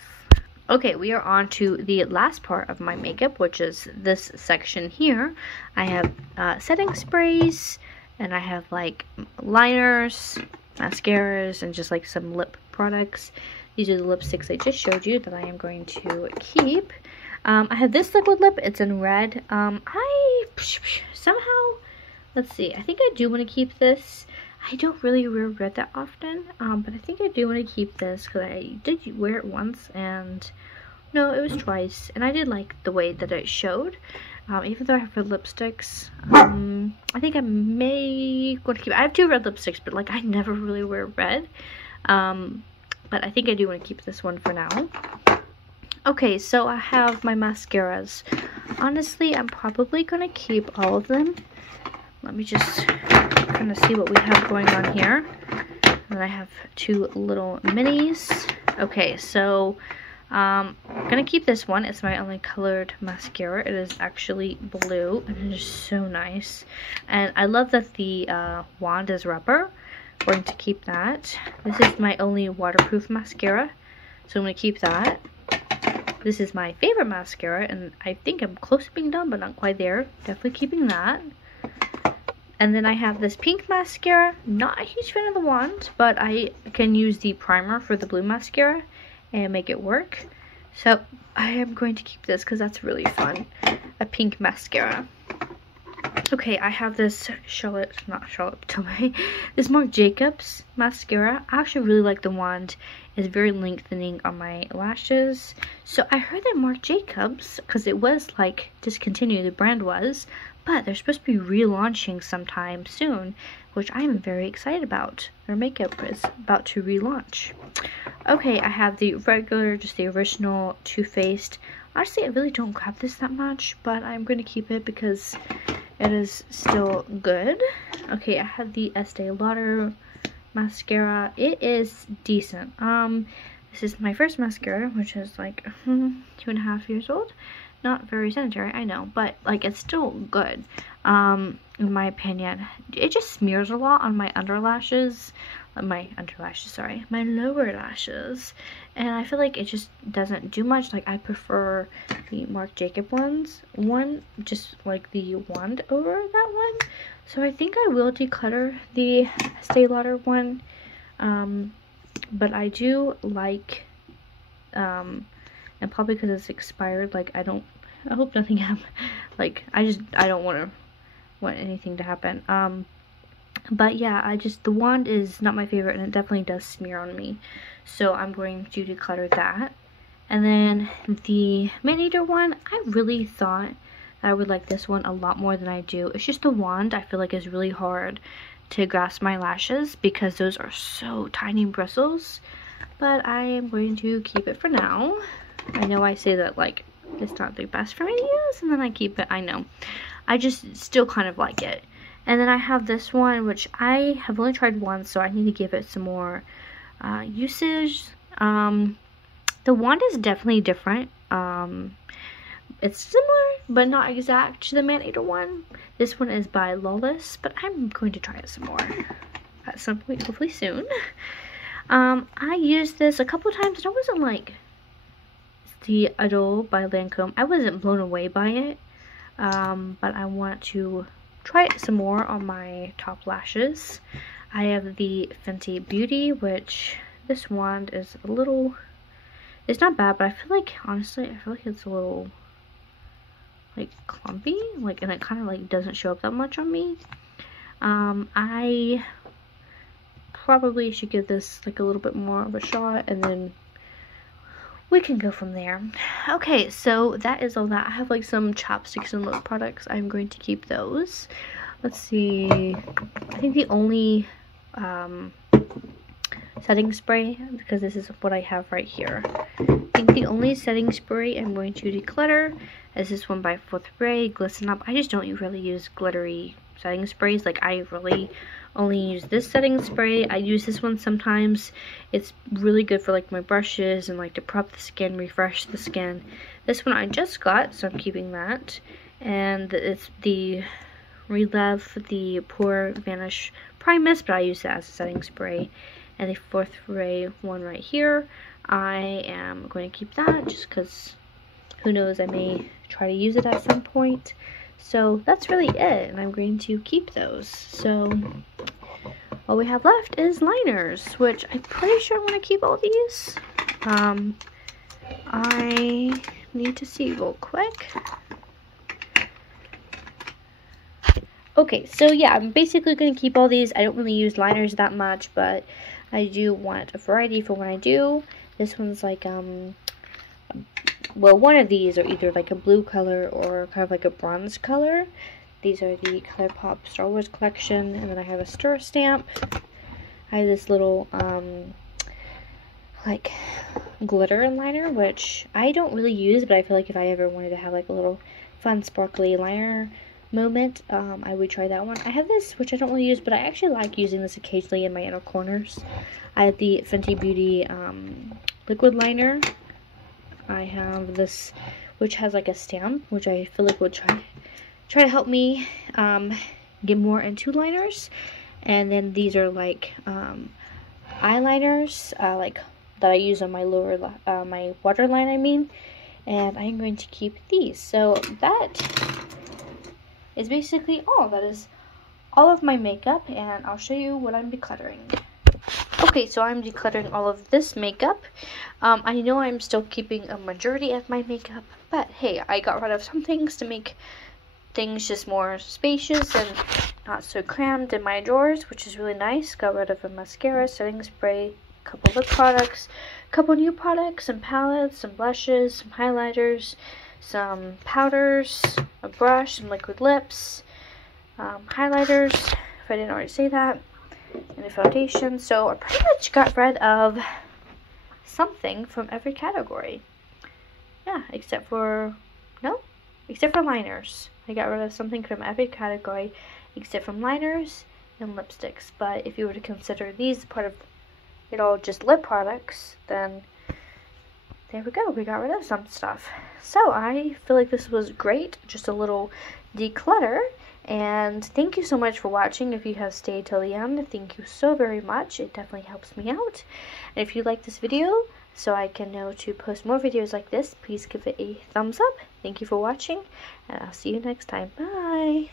Okay, we are on to the last part of my makeup, which is this section here. I have setting sprays, and I have like liners, mascaras, and just like some lip products. These are the lipsticks I just showed you that I am going to keep. I have this liquid lip. It's in red. I somehow, let's see, I think I do want to keep this. I I don't really wear red that often, but I think I do want to keep this because I did wear it once, and no, it was twice, and I did like the way that it showed. Even though I have red lipsticks, I think I may go to keep it. I have 2 red lipsticks, but like I never really wear red. But I think I do want to keep this one for now. Okay, so I have my mascaras. Honestly, I'm probably going to keep all of them. Let me just kind of see what we have going on here. And I have 2 little minis. Okay, so I'm going to keep this one. It's my only colored mascara. It is actually blue, and it is so nice. And I love that the wand is rubber. Going to keep that. This is my only waterproof mascara, so I'm going to keep that. This is my favorite mascara, and I think I'm close to being done, but not quite there. Definitely keeping that. And then I have this pink mascara. Not a huge fan of the wand, but I can use the primer for the blue mascara and make it work. So I am going to keep this because that's really fun. A pink mascara. Okay, I have this this Marc Jacobs mascara. I actually really like the wand. It's very lengthening on my lashes. So I heard that Marc Jacobs, because it was like discontinued, the brand was, but they're supposed to be relaunching sometime soon, which I am very excited about. Their makeup is about to relaunch. Okay, I have the regular, just the original Too Faced. Honestly, I really don't grab this that much, but I'm going to keep it because it is still good. Okay, I have the Estee Lauder mascara. It is decent. This is my first mascara, which is like 2.5 years old. Not very sanitary, I know, but like it's still good. In my opinion, it just smears a lot on my underlashes. My lower lashes, and I feel like it just doesn't do much. Like I prefer the Marc Jacob ones, just like the wand over that one. So I think I will declutter the Estee Lauder one, but I do like, and probably because it's expired, like I hope nothing happens. Like I don't want anything to happen. But yeah, the wand is not my favorite, and it definitely does smear on me. So I'm going to declutter that. And then the Maneater one, I really thought that I would like this one a lot more than I do. It's just the wand I feel like is really hard to grasp my lashes because those are so tiny bristles. But I am going to keep it for now. I know I say that like it's not the best for me to use, and then I keep it. I know. I just still kind of like it. And then I have this one, which I have only tried once, so I need to give it some more usage. The wand is definitely different. It's similar, but not exact to the Maneater one. This one is by Lawless, but I'm going to try it some more at some point, hopefully soon. I used this a couple times, and I wasn't like the alittle by Lancome. I wasn't blown away by it, but I want to try it some more on my top lashes. I have the Fenty Beauty, which this wand is a little, it's not bad, but I feel like, honestly, I feel like it's a little like clumpy, like, and it kind of like doesn't show up that much on me. I probably should give this like a little bit more of a shot, and then we can go from there. Okay, so that is all that. I have like some chopsticks and lip products. I'm going to keep those. Let's see. I think the only setting spray, because this is what I have right here. I think the only setting spray I'm going to declutter is this one by Fourth Ray, Glisten Up. I just don't really use glittery setting sprays. Like I really only use this setting spray. I use this one sometimes. It's really good for like my brushes and like to prep the skin, refresh the skin. This one I just got, so I'm keeping that. And it's the Relive, the Pore Vanish Prime Mist, but I use that as a setting spray. And the Fourth Ray one right here, I am going to keep that just because who knows, I may try to use it at some point. So that's really it, and I'm going to keep those. So all we have left is liners, which I'm pretty sure I want to keep all these. I need to see real quick. Okay, so yeah, I'm basically going to keep all these. I don't really use liners that much, but I do want a variety for when I do. This one's like, well, one of these are either like a blue color or kind of like a bronze color. These are the ColourPop Star Wars collection, and then I have a stir stamp. I have this little, like, glitter liner, which I don't really use, but I feel like if I ever wanted to have like a little fun sparkly liner moment, I would try that one. I have this, which I don't really use, but I actually like using this occasionally in my inner corners. I have the Fenty Beauty liquid liner. I have this, which has like a stamp, which I feel like will try to help me get more into liners. And then these are like eyeliners, like that I use on my lower my waterline, I mean. And I'm going to keep these. So that is basically all. That is all of my makeup, and I'll show you what I'm decluttering. Okay, so I'm decluttering all of this makeup. I know I'm still keeping a majority of my makeup, but hey, I got rid of some things to make things just more spacious and not so crammed in my drawers, which is really nice. Got rid of a mascara, setting spray, a couple lip products, a couple new products, some palettes, some blushes, some highlighters, some powders, a brush, some liquid lips, highlighters, if I didn't already say that, and a foundation. So I pretty much got rid of something from every category. Yeah, except for liners. I got rid of something from every category except from liners and lipsticks. But if you were to consider these part of it all just lip products, then there we go, we got rid of some stuff. So I feel like this was great, just a little declutter. And thank you so much for watching. If you have stayed till the end, thank you so very much. It definitely helps me out. And if you like this video, so I can know to post more videos like this, please give it a thumbs up. Thank you for watching, and I'll see you next time. Bye!